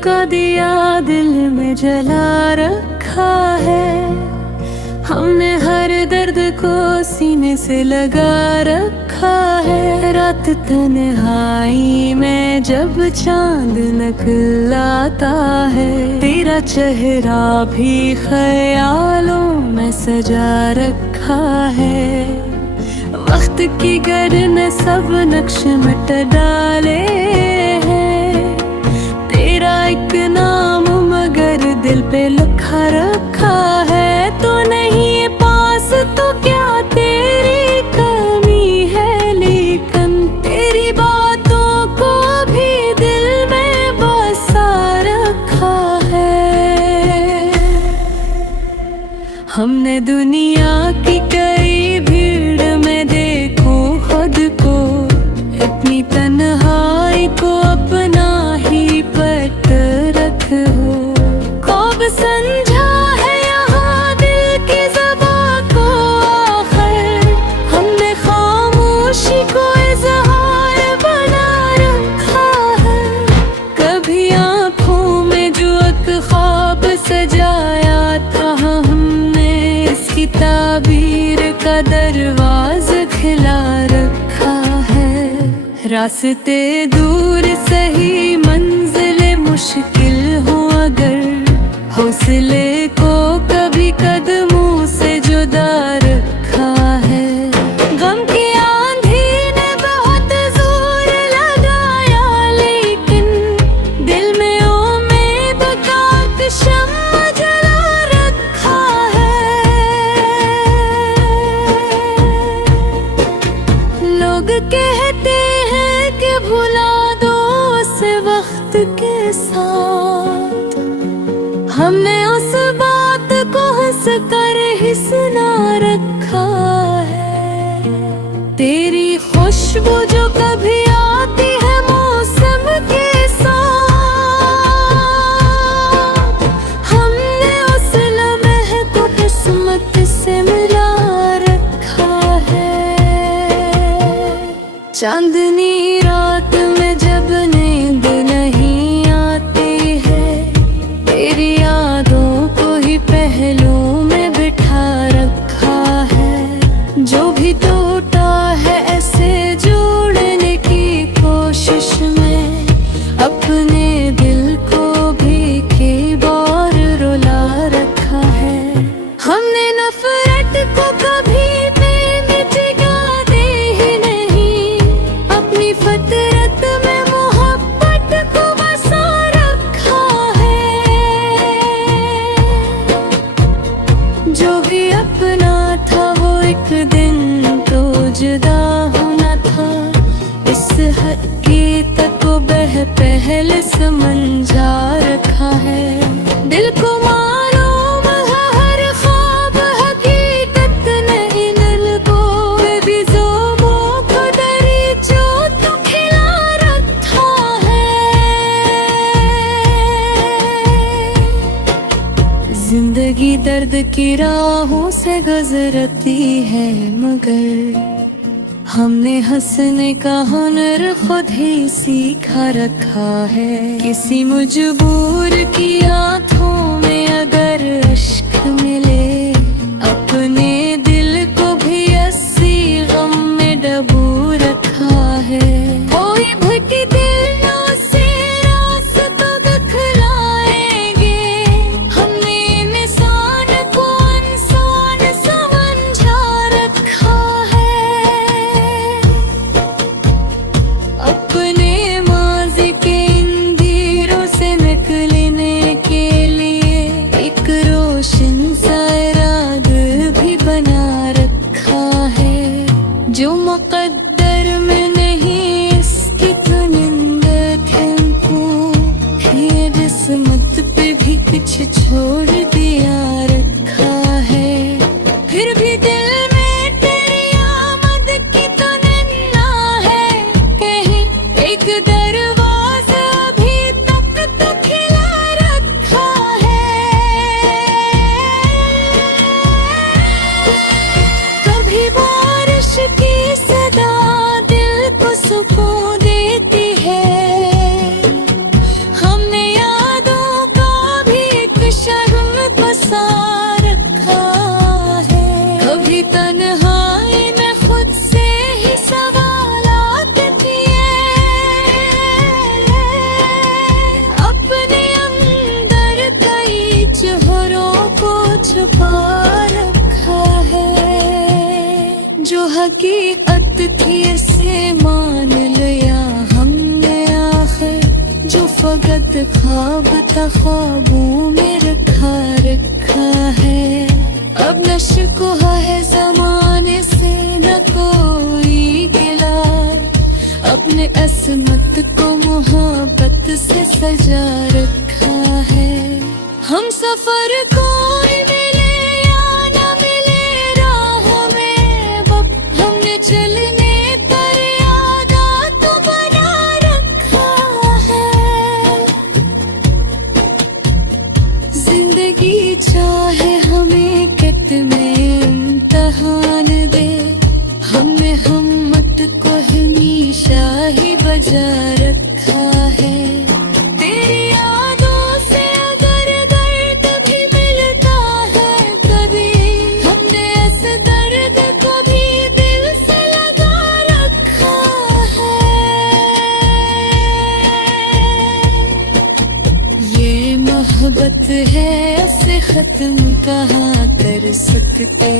का दिया दिल में जला रखा है। हमने हर दर्द को सीने से लगा रखा है। रात तन्हाई में जब चांद निकलाता है, तेरा चेहरा भी ख्यालों में सजा रखा है। वक्त की गर ने सब नक्श मिट डाले हैं, तेरा एक नाम मगर दिल पे लिखा रखा है। तो नहीं पास तो क्या तेरी कमी है, लेकिन तेरी बातों को भी दिल में बसा रखा है। हमने दुनिया की कई भीड़ में देखो खुद को, इतनी तन्हाई को अपना ही पट रखो। कब समझा है यहाँ दिल की ज़बां को, आखिर हमने खामोशी को इज़हार बना रखा है। कभी आँखों में जो एक ख्वाब सजाया था हमने, इसकी ताबीर का दरवाज़ा खिला रखा है। रास्ते दूर सही मंजिल मुश्किल हो, अगर हौसले को कभी कदमों से जुदा रखा है। गम की आंधी ने बहुत जोर लगाया, लेकिन दिल में उम्मीद का शम्मा जला रखा है। लोग कहते हैं कि भुला दो उस वक्त के साथ, हमने उस बात को हंस कर ही सुना रखा है। तेरी खुशबू जो कभी आती है मौसम के साथ, हमने उस लम्हे को किस्मत से मिला रखा है। चांदनी रात में जब नींद नहीं आती है, तेरी यादों को ही पहलू में बिठा रखा है। जो भी टूटा है ऐसे जोड़ने की कोशिश में, अपने दिल को भी कई बार रुला रखा है। हमने नफरत को कभी में टिकाते ही नहीं, अपनी फितरत में मोहब्बत को बसा रखा है। जो भी अपना था वो एक दिन तो जुदा होना था, इस हकीकत को पहले समझा रखा है। दिल को मालूम है हर ख्वाब हकीकत नहीं, दिल को भी ज़ोमों को डरी जो तो खिला रखा है। जिंदगी दर्द की राहों से गुजरती है, मगर हमने हंसने का हुनर खुद ही सीखा रखा है। किसी मजबूर की आंखों में अगर अश्क मिले, अपने दिल को भी अस्सी गम में डबो रखा है। कोई भटकी दिल से रास्ता दिखलाएंगे, हमने इंसान को इंसान समझा रखा है। अपने माज़ी के अंधेरों से निकलने के लिए एक रोशन सा इरादा भी बना रखा है। जो मुक़द्दर में नहीं इसकी तो निंद हमको, ये किस्मत पे भी कुछ छोड़ दिया रखा है। फिर भी दिल में तेरी आमद की तो निन्ना है, कहीं एक दरवाज़ा अभी तक तो खिला रखा है। कभी बारिश की सदा दिल को सुकून देती है, हमने याद रखा है। जो हकीकत थी इसे मान लिया हमने आखिर, जो फकत ख्वाब था ख्वाबों में रखा है। अब न शिकवा है ज़माने से न कोई गिला, अपने असमत को मोहब्बत से सजा रखा है। हम सफर कोई मिले या न मिले राह में, हमने चलने पर आदत तो बना रखा है। जिंदगी चाहे हमें कितने इम्तिहान दे, हमने हिम्मत को हमेशा ही बजा रखा है। तेरी यादों से अगर दर्द भी मिलता है कभी, हमने इस दर्द को भी दिल से लगा रखा है। ये मोहब्बत है, इसे खत्म कहाँ कर सकते।